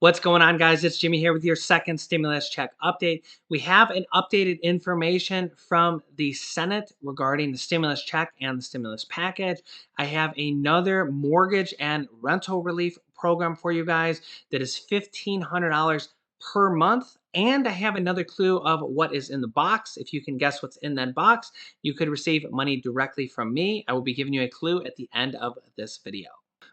What's going on, guys? It's Jimmy here with your second stimulus check update. We have an updated information from the Senate regarding the stimulus check and the stimulus package. I have another mortgage and rental relief program for you guys that is $1,500 per month. And I have another clue of what is in the box. If you can guess what's in that box, you could receive money directly from me. I will be giving you a clue at the end of this video.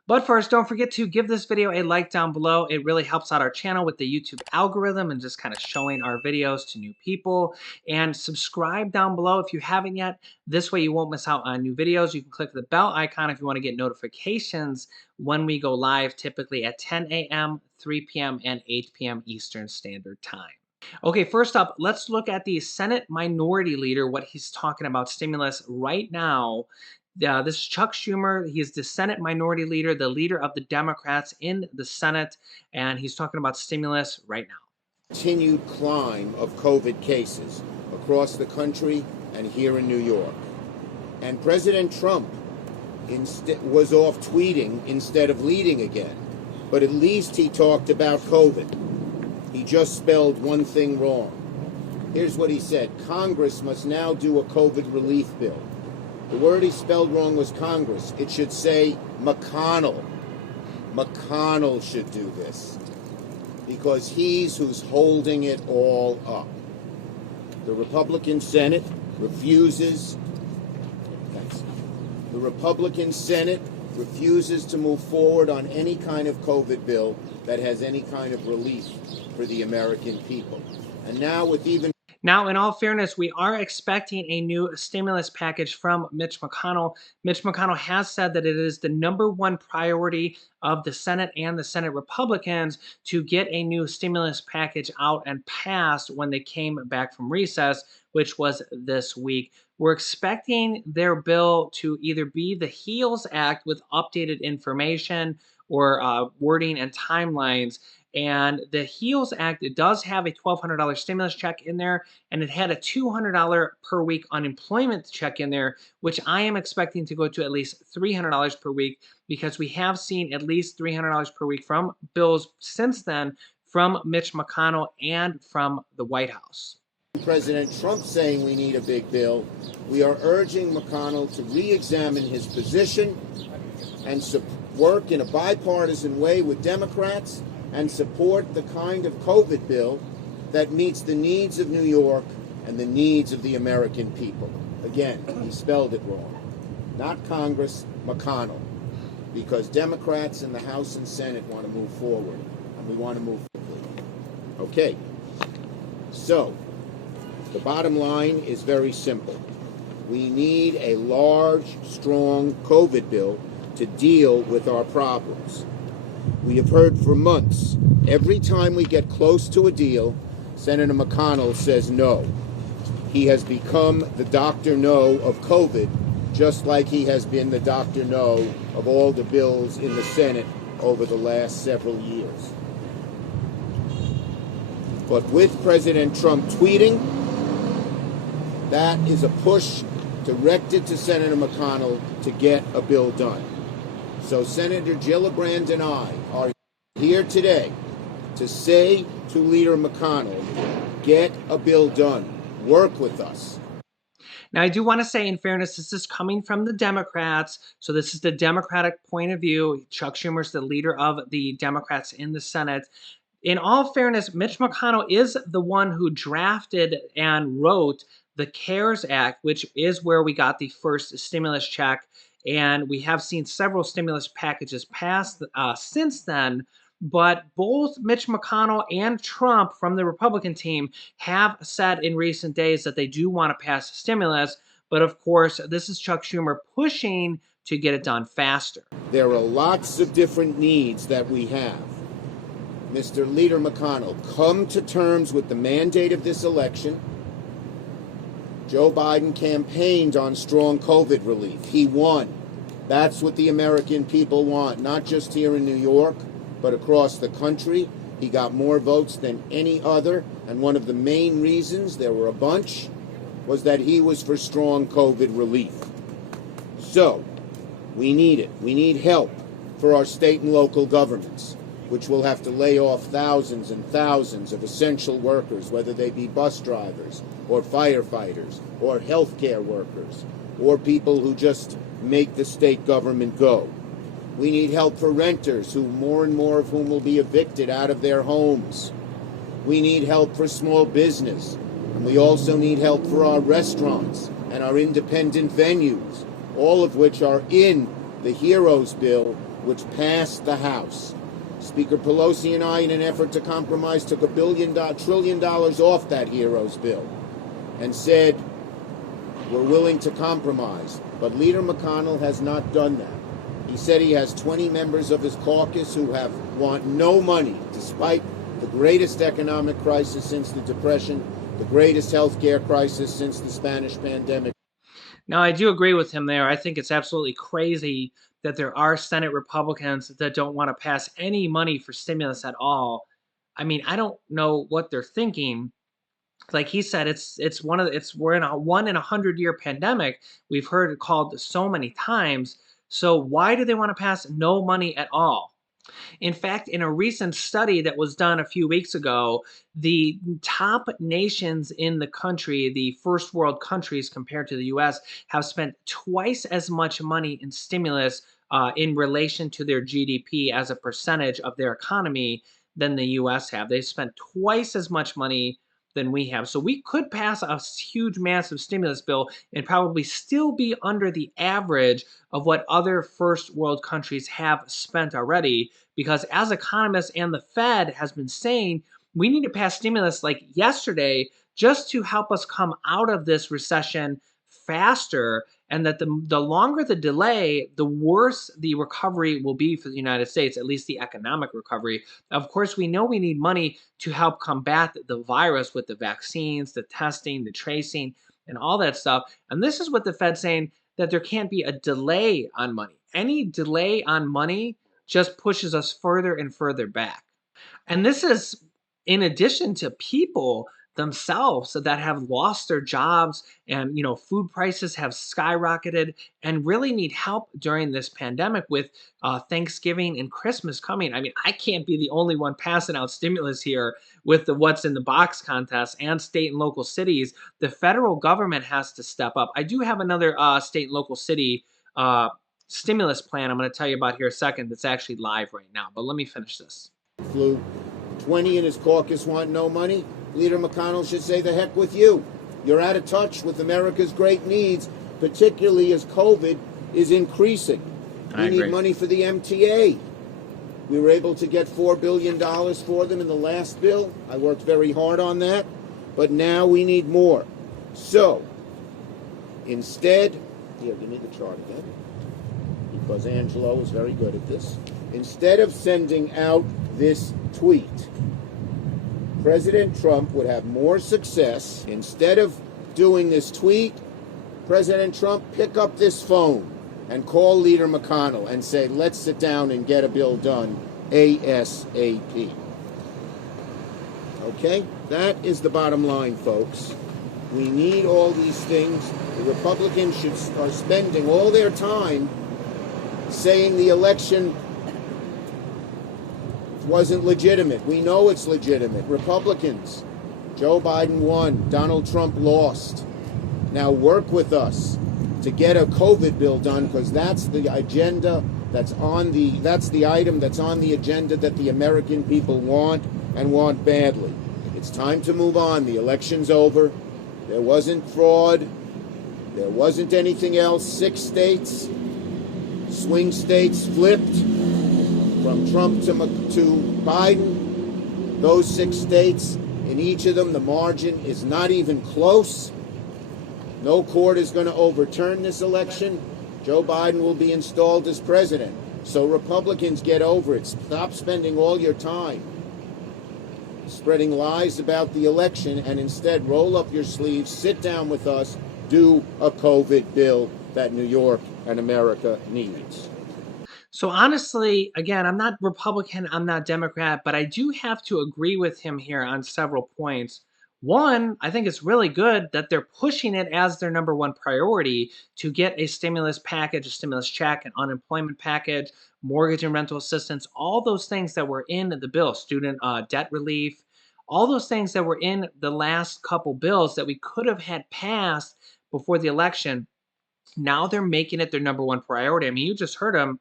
But first, don't forget to give this video a like down below. It really helps out our channel with the YouTube algorithm and just kind of showing our videos to new people. And subscribe down below if you haven't yet. This way you won't miss out on new videos. You can click the bell icon if you want to get notifications when we go live, typically at 10 a.m., 3 p.m., and 8 p.m. Eastern Standard Time. Okay, first up, let's look at the Senate Minority Leader, what he's talking about stimulus right now. This is Chuck Schumer. He's the Senate Minority Leader, the leader of the Democrats in the Senate, and he's talking about stimulus right now. Continued climb of COVID cases across the country and here in New York. And President Trump was off tweeting instead of leading again. But at least he talked about COVID. He just spelled one thing wrong. Here's what he said. Congress must now do a COVID relief bill. The word he spelled wrong was Congress. It should say McConnell. McConnell should do this because he's who's holding it all up. The Republican Senate refuses. The Republican Senate refuses to move forward on any kind of COVID bill that has any kind of relief for the American people. And now with even Now, in all fairness, we are expecting a new stimulus package from Mitch McConnell. Mitch McConnell has said that it is the #1 priority of the Senate and the Senate Republicans to get a new stimulus package out and passed when they came back from recess, which was this week. We're expecting their bill to either be the HEALS Act with updated information or wording and timelines. And the HEALS Act, it does have a $1,200 stimulus check in there, and it had a $200 per week unemployment check in there, which I am expecting to go to at least $300 per week because we have seen at least $300 per week from bills since then from Mitch McConnell and from the White House. President Trump saying we need a big bill, we are urging McConnell to re-examine his position and work in a bipartisan way with Democrats and support the kind of COVID bill that meets the needs of New York and the needs of the American people. Again, he spelled it wrong. Not Congress, McConnell. Because Democrats in the House and Senate want to move forward, and we want to move quickly. Okay, so the bottom line is very simple. We need a large, strong COVID bill to deal with our problems. We have heard for months, every time we get close to a deal, Senator McConnell says no. He has become the Dr. No of COVID, just like he has been the Dr. No of all the bills in the Senate over the last several years. But with President Trump tweeting, that is a push directed to Senator McConnell to get a bill done. So Senator Gillibrand and I are here today to say to Leader McConnell, get a bill done. Work with us. Now, I do want to say, in fairness, this is coming from the Democrats. So this is the Democratic point of view. Chuck Schumer's the leader of the Democrats in the Senate. In all fairness, Mitch McConnell is the one who drafted and wrote the CARES Act, which is where we got the first stimulus check. And we have seen several stimulus packages passed since then. But both Mitch McConnell and Trump from the Republican team have said in recent days that they do want to pass stimulus. But of course, this is Chuck Schumer pushing to get it done faster. There are lots of different needs that we have. Mr. Leader McConnell, come to terms with the mandate of this election. Joe Biden campaigned on strong COVID relief. He won. That's what the American people want, not just here in New York, but across the country. He got more votes than any other, and one of the main reasons, there were a bunch, was that he was for strong COVID relief. So, we need it. We need help for our state and local governments. which will have to lay off thousands and thousands of essential workers, whether they be bus drivers or firefighters or healthcare workers or people who just make the state government go. We need help for renters, who more and more of whom will be evicted out of their homes. We need help for small business, and we also need help for our restaurants and our independent venues, all of which are in the HEROES bill, which passed the House. Speaker Pelosi and I, in an effort to compromise, took $1 trillion off that HEROES bill and said we're willing to compromise. But Leader McConnell has not done that. He said he has 20 members of his caucus who want no money, despite the greatest economic crisis since the Depression, the greatest health care crisis since the Spanish pandemic. Now, I do agree with him there. I think it's absolutely crazy that there are Senate Republicans that don't want to pass any money for stimulus at all. I mean, I don't know what they're thinking. Like he said, we're in a 1 in 100 year pandemic. We've heard it called so many times. So why do they want to pass no money at all? In fact, in a recent study that was done a few weeks ago, the top nations in the country, the first world countries compared to the US, have spent twice as much money in stimulus in relation to their GDP as a percentage of their economy than the US have. They spent twice as much money than we have. So we could pass a huge, massive stimulus bill and probably still be under the average of what other first world countries have spent already. Because as economists and the Fed has been saying, we need to pass stimulus like yesterday just to help us come out of this recession faster, and that the longer the delay, the worse the recovery will be for the United States, at least the economic recovery. Of course, we know we need money to help combat the virus with the vaccines, the testing, the tracing, and all that stuff. And this is what the Fed's saying, that there can't be a delay on money. Any delay on money just pushes us further and further back. And this is in addition to people themselves that have lost their jobs, and food prices have skyrocketed and really need help during this pandemic with Thanksgiving and Christmas coming. I mean, I can't be the only one passing out stimulus here with the What's in the Box contest, and state and local cities. The federal government has to step up. I do have another state and local city stimulus plan I'm going to tell you about here a second that's actually live right now, but let me finish this. Flu. 20 in his caucus want no money. Leader McConnell should say the heck with you. You're out of touch with America's great needs, particularly as COVID is increasing. We need money for the MTA. We were able to get $4 billion for them in the last bill. I worked very hard on that, but now we need more. So, instead, here, give me the chart again, because Angelo is very good at this. Instead of sending out this tweet, President Trump would have more success. Instead of doing this tweet, President Trump, pick up this phone and call Leader McConnell and say, let's sit down and get a bill done ASAP. Okay? That is the bottom line, folks. We need all these things. The Republicans are spending all their time saying the election wasn't legitimate. We know it's legitimate. Republicans, Joe Biden won, Donald Trump lost. Now work with us to get a COVID bill done, because that's the agenda that's the item that's on the agenda that the American people want, and want badly. It's time to move on. The election's over. There wasn't fraud. There wasn't anything else. 6 states, swing states, flipped from Trump to Biden. Those 6 states, in each of them, the margin is not even close. No court is going to overturn this election. Joe Biden will be installed as president. So Republicans, get over it. Stop spending all your time spreading lies about the election, and instead roll up your sleeves, sit down with us, do a COVID bill that New York and America needs. So honestly, again, I'm not Republican, I'm not Democrat, but I do have to agree with him here on several points. One, I think it's really good that they're pushing it as their number one priority to get a stimulus package, a stimulus check, an unemployment package, mortgage and rental assistance, all those things that were in the bill, student debt relief, all those things that were in the last couple bills that we could have had passed before the election. Now they're making it their number one priority. I mean, you just heard them.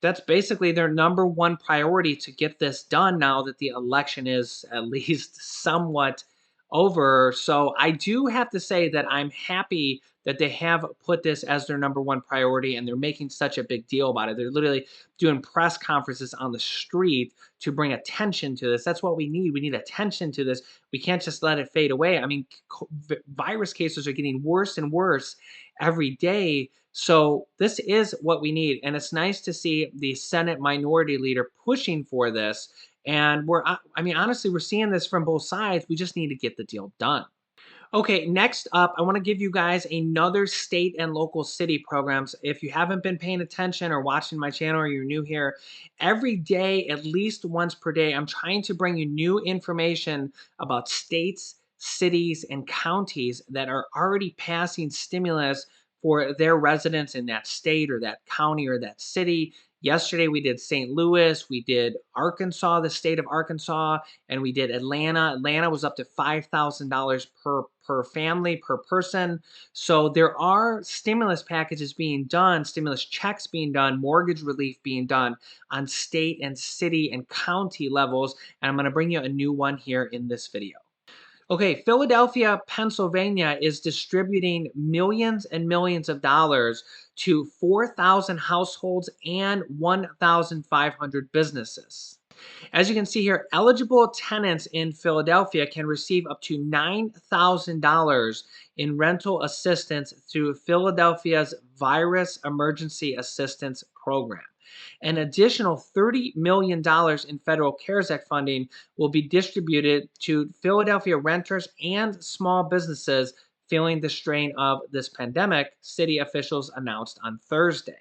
That's basically their number one priority to get this done now that the election is at least somewhat over. So I do have to say that I'm happy that they have put this as their number one priority and they're making such a big deal about it. They're literally doing press conferences on the street to bring attention to this. That's what we need. We need attention to this. We can't just let it fade away. I mean, virus cases are getting worse and worse every day. So this is what we need, and it's nice to see the Senate Minority Leader pushing for this. And I mean, honestly, we're seeing this from both sides. We just need to get the deal done. Okay, next up, I want to give you guys another state and local city programs. If you haven't been paying attention or watching my channel or you're new here, every day, at least once per day, I'm trying to bring you new information about states, cities, and counties that are already passing stimulus for their residents in that state or that county or that city. Yesterday, we did St. Louis, we did Arkansas, the state of Arkansas, and we did Atlanta. Atlanta was up to $5,000 per family, per person. So there are stimulus packages being done, stimulus checks being done, mortgage relief being done on state and city and county levels. And I'm going to bring you a new one here in this video. Okay, Philadelphia, Pennsylvania is distributing millions and millions of dollars to 4,000 households and 1,500 businesses. As you can see here, eligible tenants in Philadelphia can receive up to $9,000 in rental assistance through Philadelphia's Virus Emergency Assistance Program. An additional $30 million in federal CARES Act funding will be distributed to Philadelphia renters and small businesses feeling the strain of this pandemic, city officials announced on Thursday.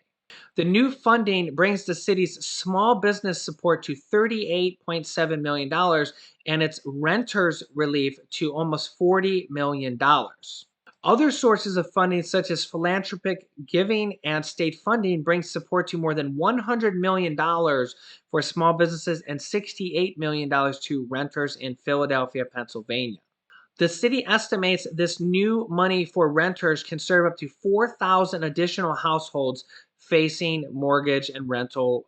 The new funding brings the city's small business support to $38.7 million and its renters relief to almost $40 million. Other sources of funding, such as philanthropic giving and state funding, bring support to more than $100 million for small businesses and $68 million to renters in Philadelphia, Pennsylvania. The city estimates this new money for renters can serve up to 4,000 additional households facing mortgage and rental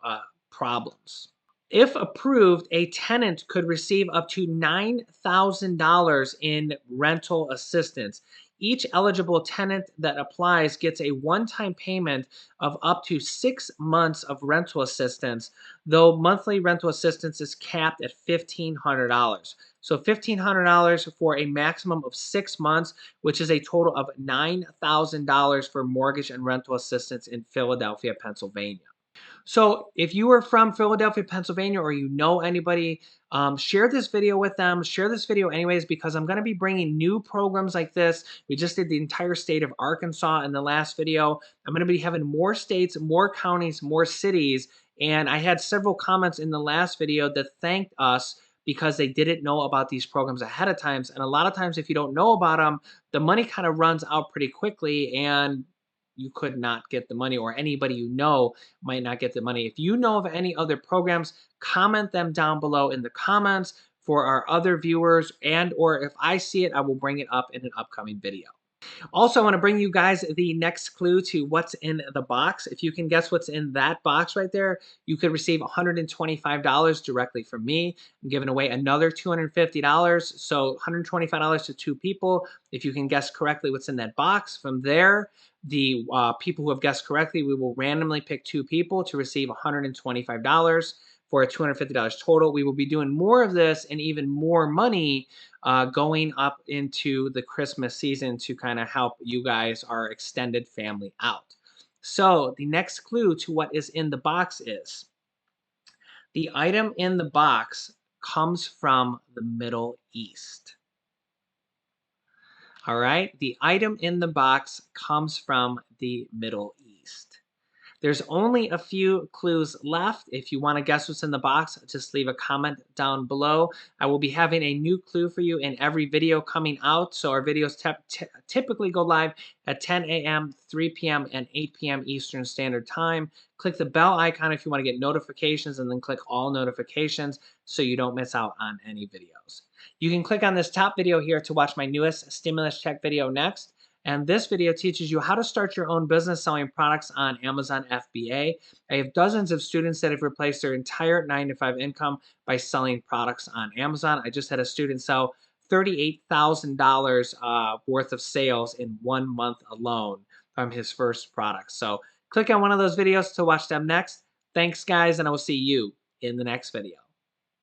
problems. If approved, a tenant could receive up to $9,000 in rental assistance. Each eligible tenant that applies gets a one-time payment of up to 6 months of rental assistance, though monthly rental assistance is capped at $1,500. So $1,500 for a maximum of 6 months, which is a total of $9,000 for mortgage and rental assistance in Philadelphia, Pennsylvania. So if you are from Philadelphia, Pennsylvania, or you know anybody, share this video with them. Share this video anyways, because I'm going to be bringing new programs like this. We just did the entire state of Arkansas in the last video. I'm going to be having more states, more counties, more cities. And I had several comments in the last video that thanked us because they didn't know about these programs ahead of times. And a lot of times, if you don't know about them, the money kind of runs out pretty quickly and you could not get the money, or anybody you know might not get the money. If you know of any other programs, comment them down below in the comments for our other viewers, and or if I see it, I will bring it up in an upcoming video. Also, I want to bring you guys the next clue to what's in the box. If you can guess what's in that box right there, you could receive $125 directly from me. I'm giving away another $250, so $125 to 2 people. If you can guess correctly what's in that box, from there, the people who have guessed correctly, we will randomly pick 2 people to receive $125 for a $250 total. We will be doing more of this and even more money going up into the Christmas season to kind of help you guys, our extended family, out. So the next clue to what is in the box is the item in the box comes from the Middle East. All right, the item in the box comes from the Middle East. There's only a few clues left. If you want to guess what's in the box, just leave a comment down below. I will be having a new clue for you in every video coming out. So our videos typically go live at 10 a.m., 3 p.m., and 8 p.m. Eastern Standard Time. Click the bell icon if you want to get notifications, and then click all notifications so you don't miss out on any videos. You can click on this top video here to watch my newest stimulus check video next. And this video teaches you how to start your own business selling products on Amazon FBA. I have dozens of students that have replaced their entire 9-to-5 income by selling products on Amazon. I just had a student sell $38,000 worth of sales in 1 month alone from his first product. So click on one of those videos to watch them next. Thanks, guys, and I will see you in the next video.